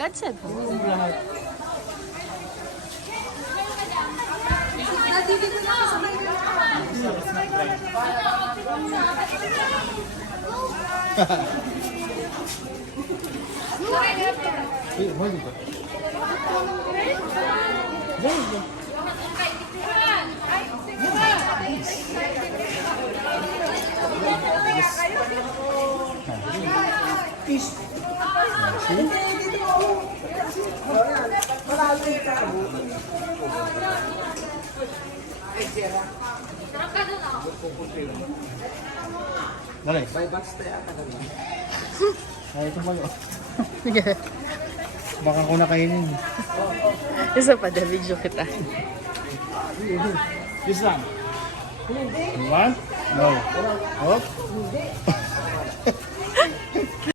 God said. Lahat. Dali. Ay, ito malo. Baka ko nakainin. Isa pa, video kita. This one. You want? No. Oh.